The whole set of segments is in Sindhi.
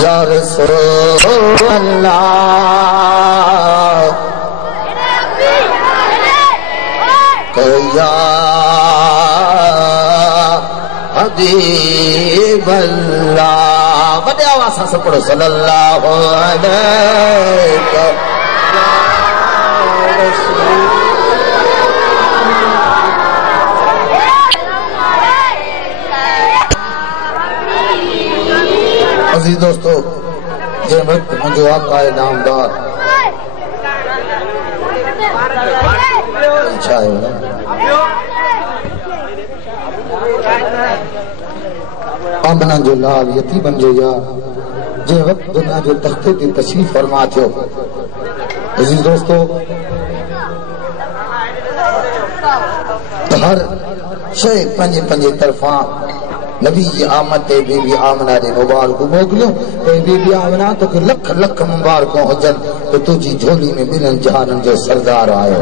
یا رسول اللہ یا حبیب اللہ بڑے آواز سے پڑھو صلی اللہ علیہ عزیز دوستو یہ وقت مجھے آقا نامدار اچھا ہے آمنہ جو لال یتیمن جو یار جے وقت دنیا جو تختے تی تشریف فرما تھو عزیز دوستو ہر شے پنجے پنجے طرفاں نبی جی آمد تے بی بی آمنہ دے مبارکو موکلیوں تے بی بی آمنہ تو کہ لکھ لکھ مبارکوں حجن تو تجھی جھولی میں بلن جہانن جو سردار آئے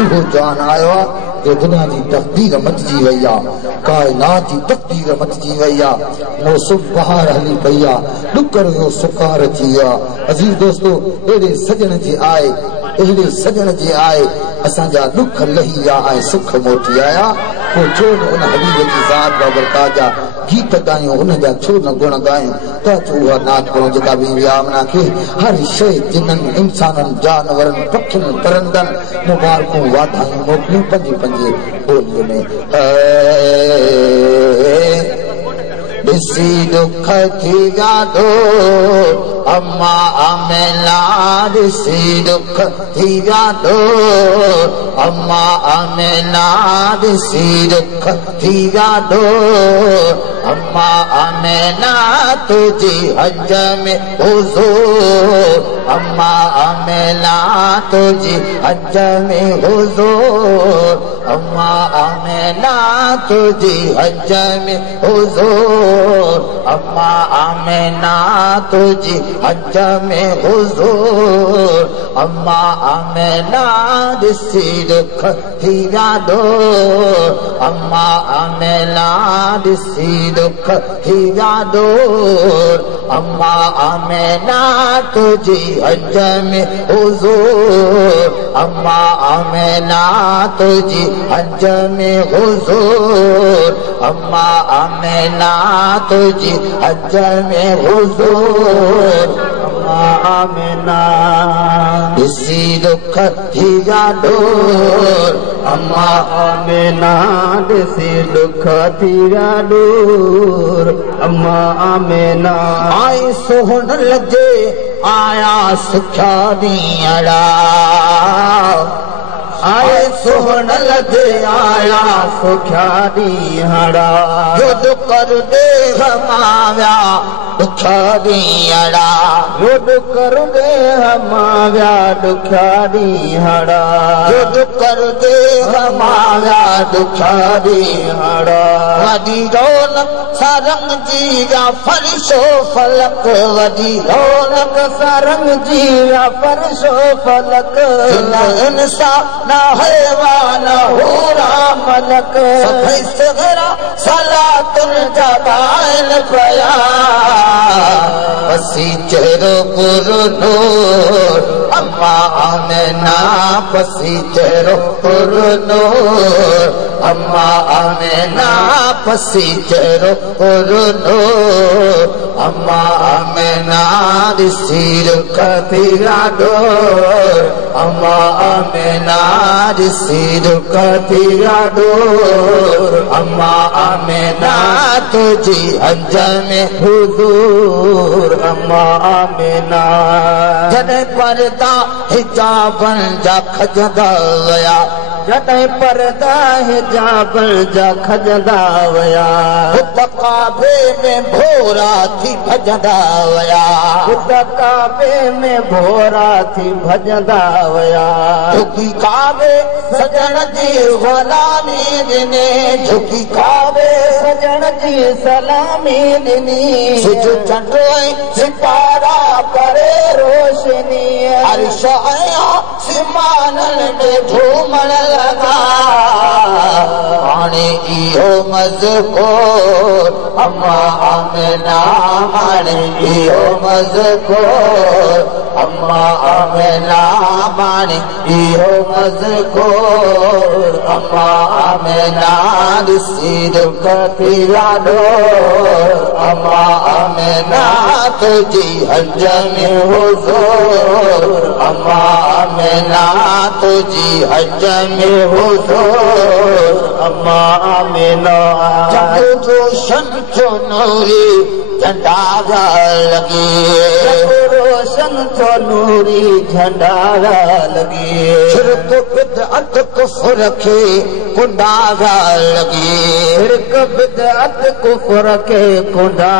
وہ جان آیا جو دنیا جی تقدیر مت جی ویا کائنات جی تقدیر مت جی ویا موسم بہار حلی پیا لکر جو سکار جیا عزیز دوستو ایڈے سجن جی آئے ایڈے سجن جی آئے اساں جا لکھ لہی آئے سکھ موٹی آیا کو چھوڑ ان حبیب کی ذات بابرکات جا گیت گائیں ان جا چھوڑ نہ گن گائیں تا چوہا نات کروں جتا بی بی آمنہ کے ہر شے جنن انسانن جانورن پکھن پرندن مبارکوں وعدائیں موکلیں پنجی پنجی بولیے میں بسی دکھ تھی یادو اما آمنہ بسی دکھ تھی یادو اما آمنہ بسی دکھ تھی یادو اما آمنہ تجھی حج میں حضور اما آمنہ تجھی حج میں حضور اما آمنہ تجھی حج میں حضور اما آمنہ تجھی حج میں حضور اما آمنہ دسی دکھ تھی یادو اما آمنہ دسی دکھ تھی یادو اما آمنہ تجھی حج میں حضور اما آمنہ تجھی حج میں حضور اما آمنہ تجھی حج میں حضور اما آمنہ دسی دکھ تھی یادو اما آمنہ دسی دکھ تھی یادو اما آمنہ آئی سہن لجے آیا سکھا دیاڑا آئے سہن لجے آیا سکھا دیاڑا یود کر دے ہماویا دکھا دیاڑا یود کر دے ہماویا دکھا دیاڑا یود کر دے ہماویا دکھا دیاڑا وڈی رونق سارنگ جی یا فرش و فلک وڈی رونق سارنگ جی یا فرش و فلک انسان نہ حیوان ہورا ملک سبھی صغرا صلاة الجبائل پیا پسی چہرو پر نور اما آمنہ پسی چہرو پر نور اما آمنہ پسی چہرو پر نور اما آمنہ دسی دکھ تھی یادو اما آمنہ دسی دکھ تھی یادو اما آمنہ تجھی حج میں حضور اما آمنہ جنے پردہ حجابن جا کھجدا ویا جنے پردہ حجابن جا کھجدا ویا خود کعبے میں بھورا تھی بھجدا ویا خود کعبے میں بھورا تھی بھجدا ویا جھکی کعبے سجن جی غلامی دنے جھکی کعبے سجن جی سلامی دنی سج چنڈوئی ستارہ کرے روشنی عرش آیا سمانن میں جھومن لگا हाणे इहो मज़कोर अम्मा आमिना हाणे इहो मज़कोर अम्मा आमिना हाणे इहो मज़कोर अम्मा आमिना ॾिसी दुख पिया ॾोर अम्मा आमिना तुंहिंजी हज में हुज़ूर अम्मा आमिना तुंहिंजी हज में हुज़ूर अम्मा आमिना जग जो शमशो नूरी झंडा लॻे रोशन जो नूरी झंडा लॻे शिरक बिदअत कुफ्र खे कुंडा लॻे शिरक बिदअत कुफ्र खे कुंडा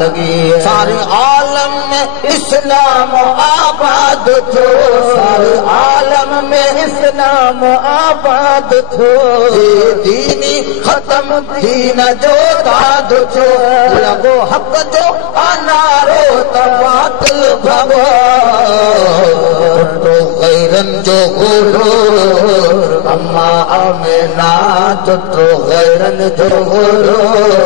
लॻे सारे आलम में इस्लाम आबाद थियो सारे आलम में इस्लाम आबाद थियो दीनी ख़त्म दीन जो दाद थियो लॻो हक़ जो अनारो त बातिल भॻो गैरन जो गुरूर अम्मा आमिना तो गैरन जो गुरूर